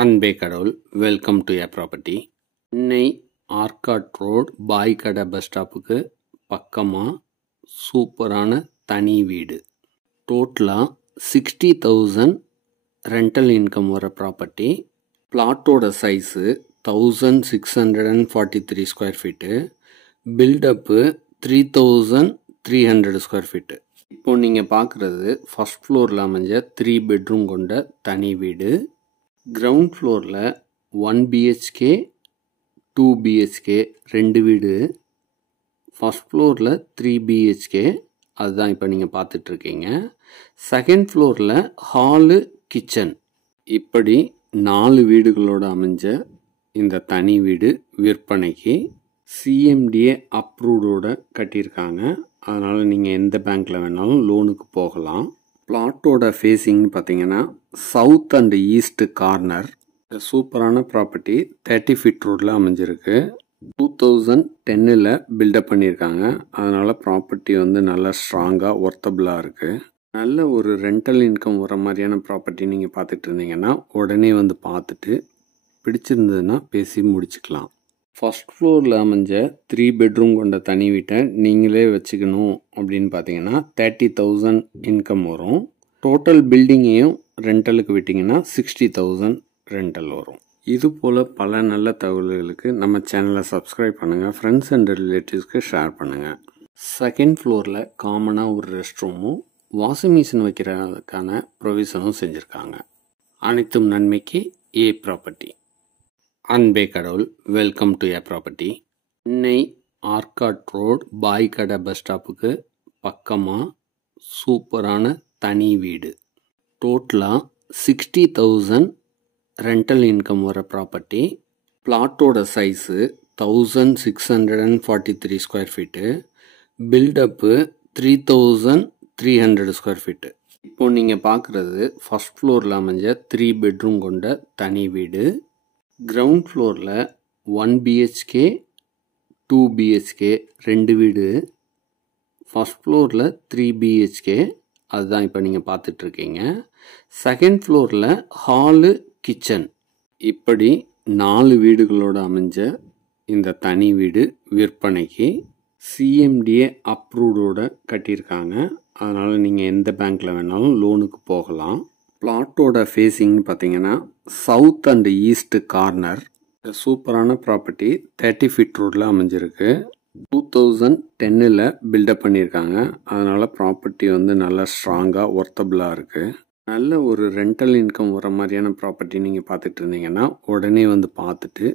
அன்பே கடவுள். Welcome to A property. Chennai Arcot road பாய்கடை பஸ் ஸ்டாப்புக்கு பக்கமாக சூப்பரான தனி வீடு. டோட்டலாக 60,000 ரெண்டல் இன்கம் வர ப்ராப்பர்ட்டி. பிளாட்டோட size 1643 square feet. Buildup 3300 square feet. இப்போ நீங்கள் பார்க்குறது ஃபஸ்ட் ஃப்ளோரில் அமைஞ்ச 3 பெட்ரூம் கொண்ட தனி வீடு. கிரவுண்ட் ஃப்ளோரில் 1 BHK 2 BHK 2 வீடு. ஃபஸ்ட் ஃப்ளோரில் 3 BHK, அதுதான் இப்போ நீங்கள் பார்த்துட்ருக்கீங்க. செகண்ட் ஃப்ளோரில் ஹாலு கிச்சன், இப்படி 4 வீடுகளோடு அமைஞ்ச இந்த தனி வீடு விற்பனைக்கு. CMDA அப்ரூவ்டோட கட்டியிருக்காங்க. அதனால் நீங்கள் எந்த பேங்க்கில் வேணாலும் லோனுக்கு போகலாம். பிளாட்டோட ஃபேஸிங்னு பார்த்தீங்கன்னா சவுத் அண்ட் ஈஸ்ட் கார்னர். சூப்பரான ப்ராப்பர்ட்டி 30 ஃபீட் ரோடில் அமைஞ்சிருக்கு. 2010 பில்டப் பண்ணியிருக்காங்க. அதனால் ப்ராப்பர்ட்டி நல்லா ஸ்ட்ராங்காக ஒர்த்தபுளாக இருக்குது. நல்ல ஒரு ரெண்டல் இன்கம் வர மாதிரியான ப்ராப்பர்ட்டி நீங்கள் பார்த்துட்டு இருந்தீங்கன்னா உடனே பார்த்துட்டு பிடிச்சிருந்ததுன்னா பேசி முடிச்சுக்கலாம். ஃபஸ்ட் ஃப்ளோரில் அமைஞ்ச 3 பெட்ரூம் கொண்ட தனி வீட்டை நீங்களே வச்சுக்கணும் அப்படின்னு பார்த்தீங்கன்னா 30,000 இன்கம் வரும். டோட்டல் பில்டிங்கையும் ரெண்டலுக்கு விட்டிங்கன்னா 60,000 ரெண்டல் வரும். இது போல் பல நல்ல தகவல்களுக்கு நம்ம சேனலை சப்ஸ்கிரைப் பண்ணுங்கள். ஃப்ரெண்ட்ஸ் அண்ட் ரிலேட்டிவ்ஸ்க்கு ஷேர் பண்ணுங்கள். செகண்ட் ஃப்ளோரில் காமனாக ஒரு ரெஸ்ட் ரூமும் வாஷிங் மிஷின் வைக்கிறதுக்கான ப்ரொவிஷனும் செஞ்சுருக்காங்க. அனைத்தும் நன்மைக்கு ஏ ப்ராப்பர்ட்டி. அன்பே கடவுள். Welcome to A property. Chennai Arcot road பாய்கடை பஸ் ஸ்டாப்புக்கு பக்கமாக சூப்பரான தனி வீடு. டோட்டலாக 60,000 ரெண்டல் இன்கம் வர ப்ராப்பர்ட்டி. பிளாட்டோட size 1643 square feet. Buildup 3300 square feet. இப்போ நீங்கள் பார்க்குறது ஃபஸ்ட் ஃப்ளோரில் அமைஞ்ச 3 பெட்ரூம் கொண்ட தனி வீடு. கிரவுண்ட் ஃப்ளோரில் 1 BHK 2 BHK 2 வீடு. ஃபஸ்ட் ஃப்ளோரில் 3 BHK, அதுதான் இப்போ நீங்கள் பார்த்துட்ருக்கீங்க. செகண்ட் ஃப்ளோரில் ஹாலு கிச்சன், இப்படி 4 வீடுகளோடு அமைஞ்ச இந்த தனி வீடு விற்பனைக்கு. CMDA அப்ரூவ்டோட கட்டியிருக்காங்க. அதனால் நீங்கள் எந்த பேங்க்கில் வேணாலும் லோனுக்கு போகலாம். பிளாட்டோட ஃபேஸிங்னு பார்த்தீங்கன்னா சவுத் அண்ட் ஈஸ்ட் கார்னர். சூப்பரான ப்ராப்பர்ட்டி 30 ஃபீட் ரோடில் அமைஞ்சிருக்கு. 2010 பில்டப் பண்ணியிருக்காங்க. அதனால் ப்ராப்பர்ட்டி நல்லா ஸ்ட்ராங்காக ஒர்த்தபுளாக இருக்குது. நல்ல ஒரு ரெண்டல் இன்கம் வர மாதிரியான ப்ராப்பர்ட்டி நீங்கள் பார்த்துட்டு இருந்தீங்கன்னா உடனே பார்த்துட்டு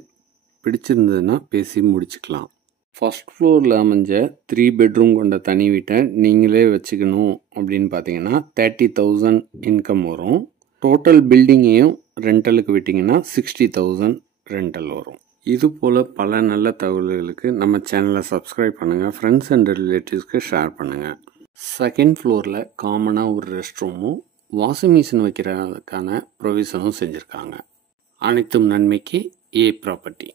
பிடிச்சிருந்ததுன்னா பேசி முடிச்சுக்கலாம். ஃபஸ்ட் ஃப்ளோரில் அமைஞ்ச 3 பெட்ரூம் கொண்ட தனி வீட்டை நீங்களே வச்சுக்கணும் அப்படின்னு பார்த்தீங்கன்னா 30,000 இன்கம் வரும். டோட்டல் பில்டிங்கையும் ரெண்டலுக்கு விட்டிங்கன்னா 60,000 ரெண்டல் வரும். இது போல் பல நல்ல தகவல்களுக்கு நம்ம சேனலை சப்ஸ்கிரைப் பண்ணுங்கள். ஃப்ரெண்ட்ஸ் அண்ட் ரிலேட்டிவ்ஸ்க்கு ஷேர் பண்ணுங்கள். செகண்ட் ஃப்ளோரில் காமனாக ஒரு ரெஸ்ட் ரூமும் வாஷிங் மிஷின் வைக்கிறதுக்கான ப்ரொவிஷனும் செஞ்சுருக்காங்க. அனைத்தும் நன்மைக்கு ஏ ப்ராப்பர்ட்டி.